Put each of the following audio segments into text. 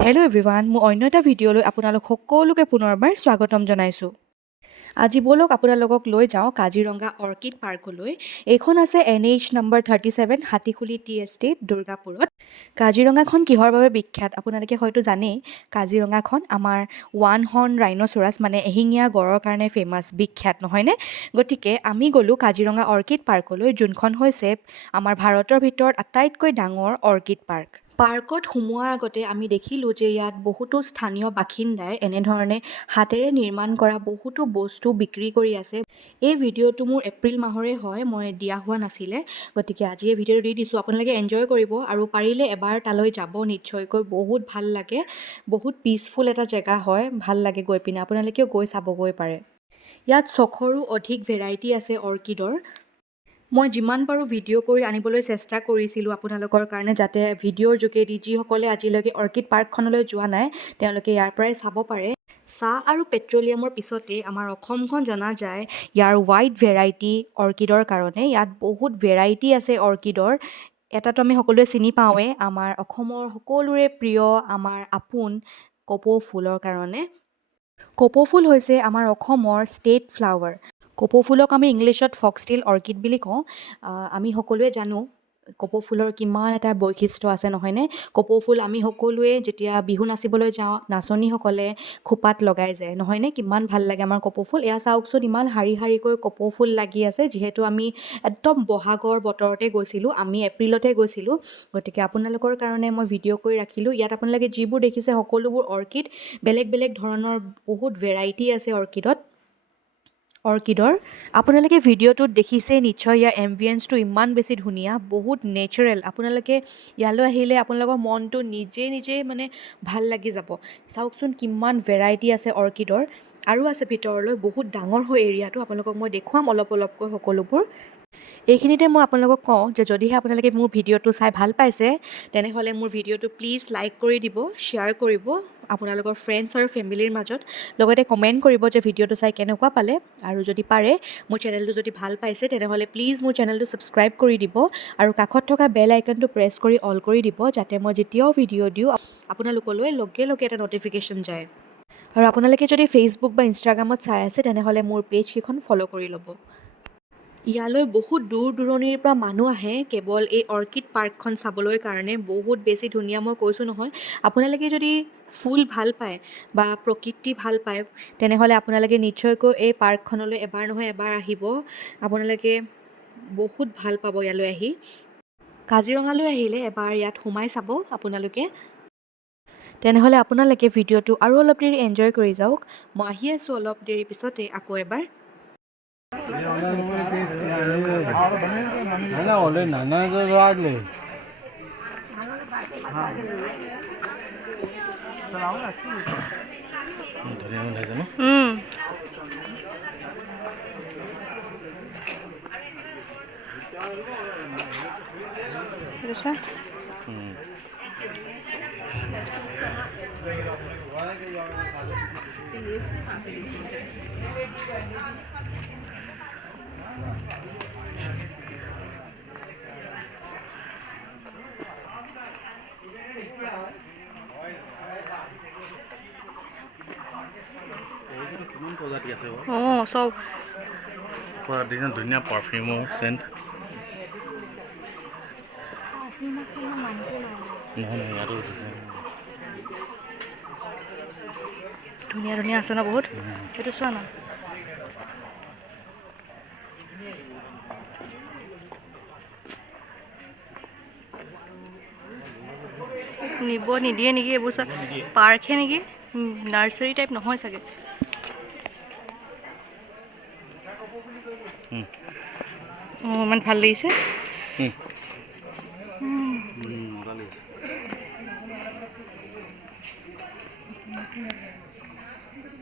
Hello' everyone, মোৰ অন্য এটা ভিডিঅ'লৈ আপোনালোক সকলোকে পুনৰবাৰ স্বাগতম জনাইছোঁ। আজি ব'লক আপোনালোকক লৈ যাওঁ কাজিৰঙা অৰ্কিড পাৰ্কলৈ। এইখন আছে NH number 37 Hathikhuli tea estate, দুৰ্গাপুৰত। কাজিৰঙাখন কিহৰ বাবে বিখ্যাত আপোনালোকে হয়তো জানেই। কাজিৰঙাখন আমাৰ ওৱান হৰ্ণ ৰাইন'চৰাছ মানে এশিঙীয়া গঁড়ৰ কাৰণে ফেমাছ, বিখ্যাত নহয়নে? গতিকে আমি গ'লোঁ কাজিৰঙা অৰ্কিড পাৰ্কলৈ, যোনখন হৈছে আমাৰ ভাৰতৰ ভিতৰত আটাইতকৈ ডাঙৰ অৰ্কিড পাৰ্ক। পাৰ্কত সোমোৱাৰ আগতে আমি দেখিলোঁ যে ইয়াত বহুতো স্থানীয় বাসিন্দাই এনেধৰণে হাতেৰে নিৰ্মাণ কৰা বহুতো বস্তু বিক্ৰী কৰি আছে। এই ভিডিঅ'টো মোৰ এপ্ৰিল মাহৰে হয়, মই দিয়া হোৱা নাছিলে, গতিকে আজি এই ভিডিঅ'টো দি দিছোঁ। আপোনালোকে এনজয় কৰিব আৰু পাৰিলে এবাৰ তালৈ যাব নিশ্চয়কৈ, বহুত ভাল লাগে। বহুত পিচফুল এটা জেগা হয়, ভাল লাগে গৈ পিনে, আপোনালোকেও গৈ চাবগৈ পাৰে। ইয়াত 600ৰো অধিক ভেৰাইটি আছে অৰ্কিডৰ। মই যিমান পাৰোঁ ভিডিঅ' কৰি আনিবলৈ চেষ্টা কৰিছিলোঁ আপোনালোকৰ কাৰণে, যাতে ভিডিঅ'ৰ যোগেদি যিসকলে আজিলৈকে অৰ্কিড পাৰ্কখনলৈ যোৱা নাই তেওঁলোকে ইয়াৰ পৰাই চাব পাৰে। চাহ আৰু পেট্ৰলিয়ামৰ পিছতে আমাৰ অসমখন জনা যায় ইয়াৰ ৱাইড ভেৰাইটি অৰ্কিডৰ কাৰণে। ইয়াত বহুত ভেৰাইটি আছে অৰ্কিডৰ। এটাতো আমি সকলোৱে চিনি পাওঁৱেই, আমাৰ অসমৰ সকলোৰে প্ৰিয়, আমাৰ আপোন কপৌ ফুলৰ কাৰণে। কপৌ ফুল হৈছে আমাৰ অসমৰ ষ্টেট ফ্লাৱাৰ। কপৌ ফুলক আমি ইংলিছত ফক্সটেইল অৰ্কিড বুলি কওঁ। আমি সকলোৱে জানো কপৌ ফুলৰ কিমান এটা বৈশিষ্ট্য আছে নহয়নে? কপৌ ফুল আমি সকলোৱে যেতিয়া বিহু নাচিবলৈ যাওঁ, নাচনীসকলে খোপাত লগাই যায় নহয়নে? কিমান ভাল লাগে আমাৰ কপৌ ফুল। এয়া চাওকচোন, ইমান শাৰী শাৰীকৈ কপৌ ফুল লাগি আছে। যিহেতু আমি একদম বহাগৰ বতৰতে গৈছিলোঁ, আমি এপ্ৰিলতে গৈছিলোঁ, গতিকে আপোনালোকৰ কাৰণে মই ভিডিঅ' কৰি ৰাখিলোঁ। ইয়াত আপোনালোকে যিবোৰ দেখিছে সকলোবোৰ অৰ্কিড, বেলেগ বেলেগ ধৰণৰ বহুত ভেৰাইটি আছে অৰ্কিডৰ। আপোনালোকে ভিডিঅ'টোত দেখিছেই নিশ্চয়, ইয়াৰ এম্বিয়েন্সটো ইমান বেছি ধুনীয়া, বহুত নেচাৰেল। আপোনালোকে ইয়ালৈ আহিলে আপোনালোকৰ মনটো নিজে মানে ভাল লাগি যাব। চাওকচোন কিমান ভেৰাইটি আছে অৰ্কিডৰ, আৰু আছে ভিতৰলৈ, বহুত ডাঙৰ হয় এৰিয়াটো। আপোনালোকক মই দেখুৱাম অলপ অলপকৈ সকলোবোৰ। এইখিনিতে মই আপোনালোকক কওঁ যে যদিহে আপোনালোকে মোৰ ভিডিঅ'টো চাই ভাল পাইছে, তেনেহ'লে মোৰ ভিডিঅ'টো প্লিজ লাইক কৰি দিব, শ্বেয়াৰ কৰিব আপোনালোকৰ ফ্ৰেণ্ডছ আৰু ফেমিলিৰ মাজত, লগতে কমেণ্ট কৰিব যে ভিডিঅ'টো চাই কেনেকুৱা পালে। আৰু যদি পাৰে মোৰ চেনেলটো যদি ভাল পাইছে তেনেহ'লে প্লিজ মোৰ চেনেলটো ছাবস্ক্ৰাইব কৰি দিব আৰু কাষত থকা বেল আইকনটো প্ৰেছ কৰি অল কৰি দিব, যাতে মই যেতিয়াও ভিডিঅ' দিওঁ আপোনালোকলৈ লগে লগে এটা ন'টিফিকেশ্যন যায়। আৰু আপোনালোকে যদি ফেচবুক বা ইনষ্টাগ্ৰামত চাই আছে তেনেহ'লে মোৰ পেজকেইখন ফ'ল' কৰি ল'ব। ইয়ালৈ বহুত দূৰ দূৰণিৰ পৰা মানুহ আহে কেৱল এই অৰ্কিড পাৰ্কখন চাবলৈ কাৰণে। বহুত বেছি ধুনীয়া, মই কৈছোঁ নহয়। আপোনালোকে যদি ফুল ভাল পায় বা প্ৰকৃতি ভাল পায় তেনেহ'লে আপোনালোকে নিশ্চয়কৈ এই পাৰ্কখনলৈ এবাৰ নহয় এবাৰ আহিব। আপোনালোকে বহুত ভাল পাব ইয়ালৈ আহি। কাজিৰঙালৈ আহিলে এবাৰ ইয়াত সোমাই চাব আপোনালোকে। তেনেহ'লে আপোনালোকে ভিডিঅ'টো আৰু অলপ দেৰি এনজয় কৰি যাওক। মই আহি আছোঁ অলপ দেৰি পিছতে আকৌ এবাৰ। কিমান প্ৰজাতি আছে চব ধুনীয়া পাৰফিউমৰ চেণ্ট। নহয় ইয়াতো ধুনীয়া ধুনীয়া আছে ন বহুত। সেইটো চোৱা না। নিব নিদিয়ে নেকি এইবোৰ, চোৱা পাৰ্কহে নেকি, নাৰ্চাৰী টাইপ নহয় চাগে। ইমান ভাল লাগিছে।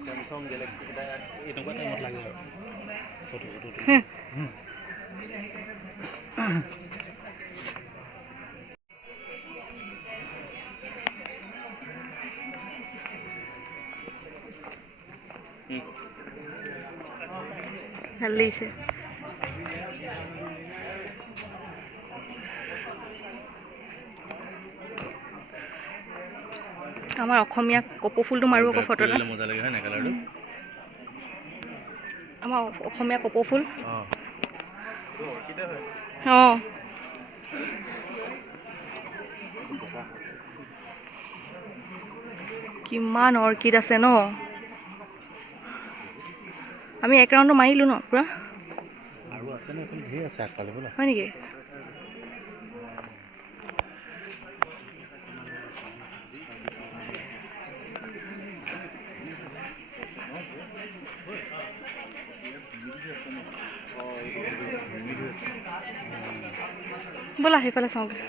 চেমচাং গেলেক্সি কেইটা এনেকুৱা টাইমত লাগে আৰু ফটো ভাল লাগিছে। আমাৰ অসমীয়া কপৌ ফুলটো মাৰো আকৌ ফটো এটা মজা লাগে হয় না কালাৰটো আমাৰ অসমীয়া কপৌ ফুল অঁ অৰ্কিডে হয় অঁ কিমান অৰ্কিড আছে ন আমি এক ৰাউণ্ডটো মাৰিলোঁ ন পূৰা আৰু আছে ন এখন ধেৰ আছে আগফালে বোলা হয় নেকি ব'লা সেইফালে চাওঁগৈ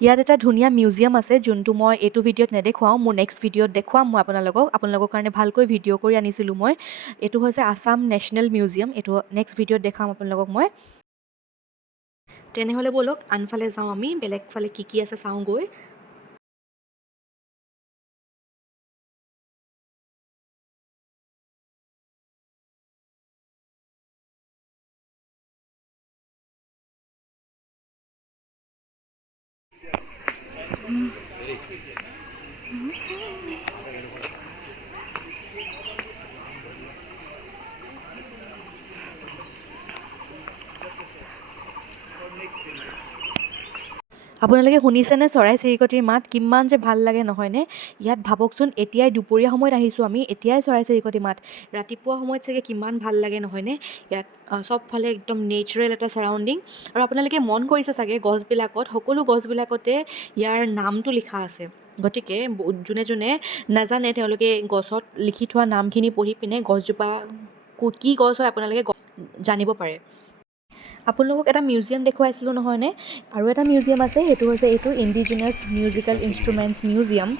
ইয়াত এটা ধুনীয়া মিউজিয়াম আছে যোনটো মই এইটো ভিডিঅ'ত নেদেখুৱাওঁ মোৰ নেক্সট ভিডিঅ'ত দেখুৱাম মই আপোনালোকৰ কাৰণে ভালকৈ ভিডিঅ' কৰি আনিছিলোঁ মই এইটো হৈছে আছাম নেশ্যনেল মিউজিয়াম এইটো নেক্সট ভিডিঅ'ত দেখাম আপোনালোকক মই তেনেহ'লে ব'লক আনফালে যাওঁ আমি বেলেগ ফালে কি আছে চাওঁগৈ আপোনালোকে শুনিছেনে চৰাই চিৰিকটিৰ মাত কিমান যে ভাল লাগে নহয়নে ইয়াত ভাবকচোন এতিয়াই দুপৰীয়া সময়ত আহিছোঁ আমি এতিয়াই চৰাই চিৰিকটিৰ মাত ৰাতিপুৱা সময়ত চাগে কিমান ভাল লাগে নহয়নে ইয়াত চবফালে একদম নেচাৰেল এটা চাৰাউণ্ডিং আৰু আপোনালোকে মন কৰিছে চাগে গছবিলাকত সকলো গছবিলাকতে ইয়াৰ নামটো লিখা আছে গতিকে যোনে যোনে নাজানে তেওঁলোকে গছত লিখি থোৱা নামখিনি পঢ়ি পিনে গছজোপা কি গছ হয় আপোনালোকে জানিব পাৰে আপোনালোকক এটা মিউজিয়াম দেখুৱাইছিলোঁ নহয়নে আৰু এটা মিউজিয়াম আছে সেইটো হৈছে এইটো ইণ্ডিজিনাছ মিউজিকেল ইনষ্ট্ৰুমেণ্টছ মিউজিয়াম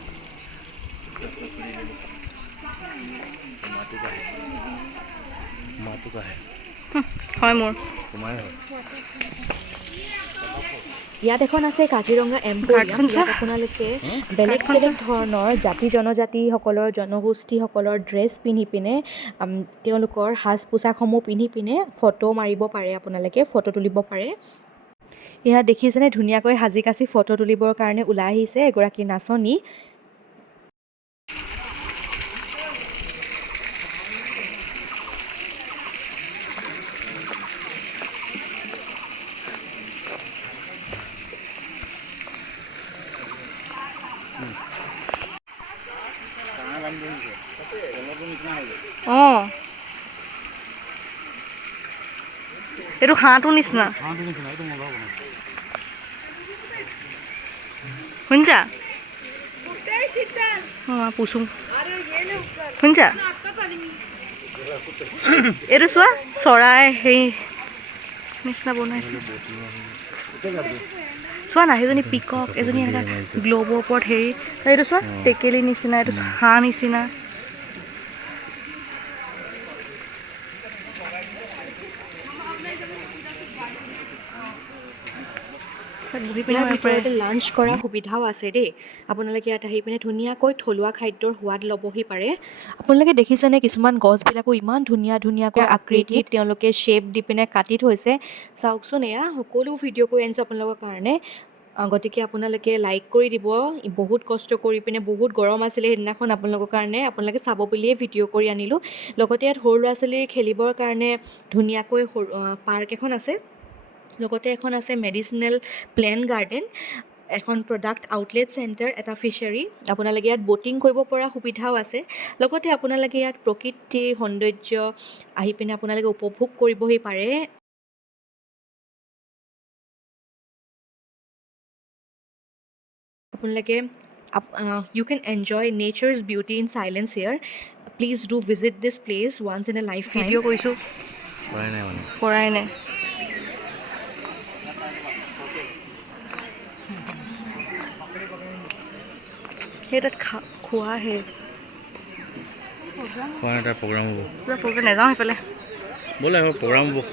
হয় মোৰ ইয়াত এখন আছে কাজিৰঙা এম্প'ৰিয়াম ইয়াত আপোনালোকে বেলেগ বেলেগ ধৰণৰ জাতি জনজাতিসকলৰ জনগোষ্ঠীসকলৰ ড্ৰেছ পিন্ধি পিনে তেওঁলোকৰ সাজ পোছাকসমূহ পিন্ধি পিনে ফটো মাৰিব পাৰে আপোনালোকে ফটো তুলিব পাৰে ইয়াত দেখিছেনে ধুনীয়াকৈ সাজি কাচি ফটো তুলিবৰ কাৰণে ওলাই আহিছে এগৰাকী নাচনী অঁ এইটো হাঁহটোৰ নিচিনা শুনিছা অঁ পুচো শুনিছা এইটো চোৱা চৰাই হেৰি নিচিনা বনাইছে চোৱা না সেইজনী পিকক এজনী এনেকুৱা গ্ল'বৰ ওপৰত হেৰি এইটো চোৱা টেকেলি নিচিনা এইটো হাঁহ নিচিনা ইয়াৰ ভিতৰতে লাঞ্চ কৰাৰ সুবিধাও আছে দেই আপোনালোকে ইয়াত আহি পিনে ধুনীয়াকৈ থলুৱা খাদ্যৰ সোৱাদ ল'বহি পাৰে আপোনালোকে দেখিছেনে কিছুমান গছবিলাকো ইমান ধুনীয়াকৈ আকৃতিত তেওঁলোকে শ্বেপ দি পিনে কাটি থৈছে চাওকচোন এয়া সকলো ভিডিঅ' কৰি আনিছোঁ আপোনালোকৰ কাৰণে গতিকে আপোনালোকে লাইক কৰি দিব বহুত কষ্ট কৰি পিনে বহুত গৰম আছিলে সেইদিনাখন আপোনালোকৰ কাৰণে আপোনালোকে চাব বুলিয়ে ভিডিঅ' কৰি আনিলোঁ লগতে ইয়াত সৰু ল'ৰা ছোৱালীৰ খেলিবৰ কাৰণে ধুনীয়াকৈ পাৰ্ক এখন আছে লগতে এখন আছে মেডিচিনেল প্লেন গাৰ্ডেন এখন প্ৰডাক্ট আউটলেট চেণ্টাৰ এটা ফিচাৰী আপোনালোকে ইয়াত ব'টিং কৰিব পৰা সুবিধাও আছে লগতে আপোনালোকে ইয়াত প্ৰকৃতিৰ সৌন্দৰ্য আহি পিনে আপোনালোকে উপভোগ কৰিবহি পাৰে আপোনালোকে you can enjoy nature's beauty in silence here please do visit this place once in a lifetime video' কৰিছোঁ কৰাই নাই সেই তাত খোৱা সেই প্ৰগ্ৰাম হ'ব পুৰা প্ৰগ্ৰেম নাযাওঁ সেইফালে ব'লে প্ৰগ্ৰাম হ'ব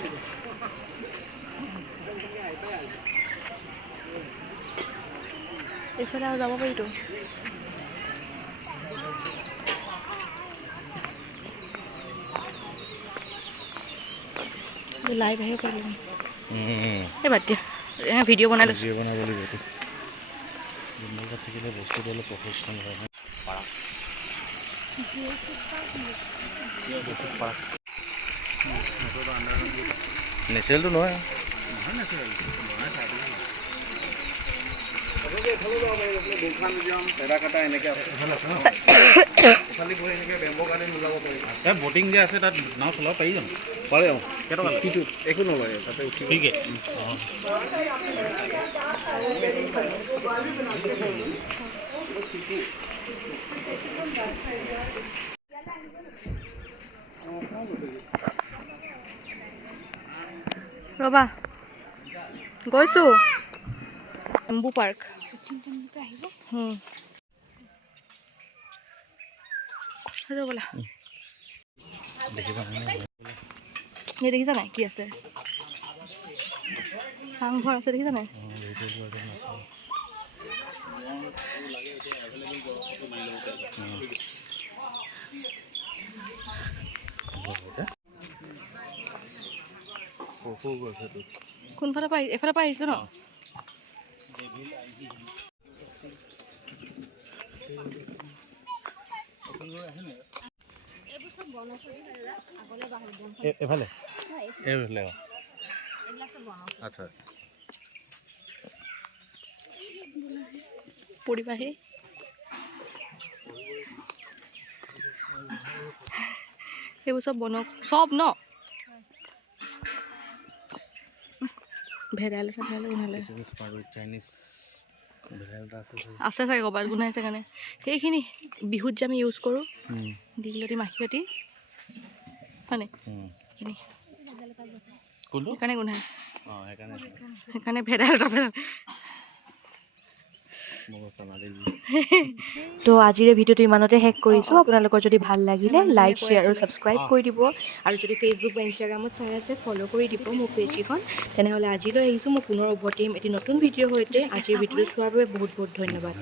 এইফালে আৰু যাব পাৰিতো লাইভ আহিব পাৰিম এই বাদ দিয়া ভিডিঅ' বনাই লৈছোঁ ভিডিঅ' বনাব লাগিব এইটো জুমলকাত থাকিলে বস্তুটো অলপ প্ৰফেশ্যনেল হয় পাৰা নেচাৰেলটো নহয় বটিং যে আছে তাত নাও চলাব পাৰি জানো পাৰে কেইটকা একো নলয় তাতে ঠিকে ৰ'বা গৈছোঁ এম্বু পাৰ্ক সচিন তেণ্ডুলকাৰ আহিব ব'লা দেখিছা নাই কি আছে চাংঘৰ আছে দেখিছা নাই কোনফালৰ পৰা এফালৰ পৰা আহিছিলোঁ ন এফালে আচ্ছা পৰিবাহি এইবোৰ চব বনক চব ন ভেদাইলতা গোন্ধালে চাইনিজ ভেদাইলতা আছে চাগে ক'ৰবাত গোন্ধাইছে কাৰণে সেইখিনি বিহুত যে আমি ইউজ কৰোঁ দীঘলতি মাখিয়তি হয়নে সেইখিনি সেইকাৰণে গোন্ধাই সেইকাৰণে ভেদাইলতা তো আজিৰ ভিডিঅ'টো ইমানতে শেষ কৰিছোঁ আপোনালোকৰ যদি ভাল লাগিলে লাইক শ্বেয়াৰ আৰু ছাবস্ক্ৰাইব কৰি দিব আৰু যদি ফেচবুক বা ইনষ্টাগ্ৰামত চাই আছে ফ'ল' কৰি দিব মোৰ পেজকেইখন তেনেহ'লে আজিলৈ আহিছোঁ মই পুনৰ উভতি আহিম এটি নতুন ভিডিঅ'ৰ সৈতে আজিৰ ভিডিঅ'টো চোৱাৰ বাবে বহুত বহুত ধন্যবাদ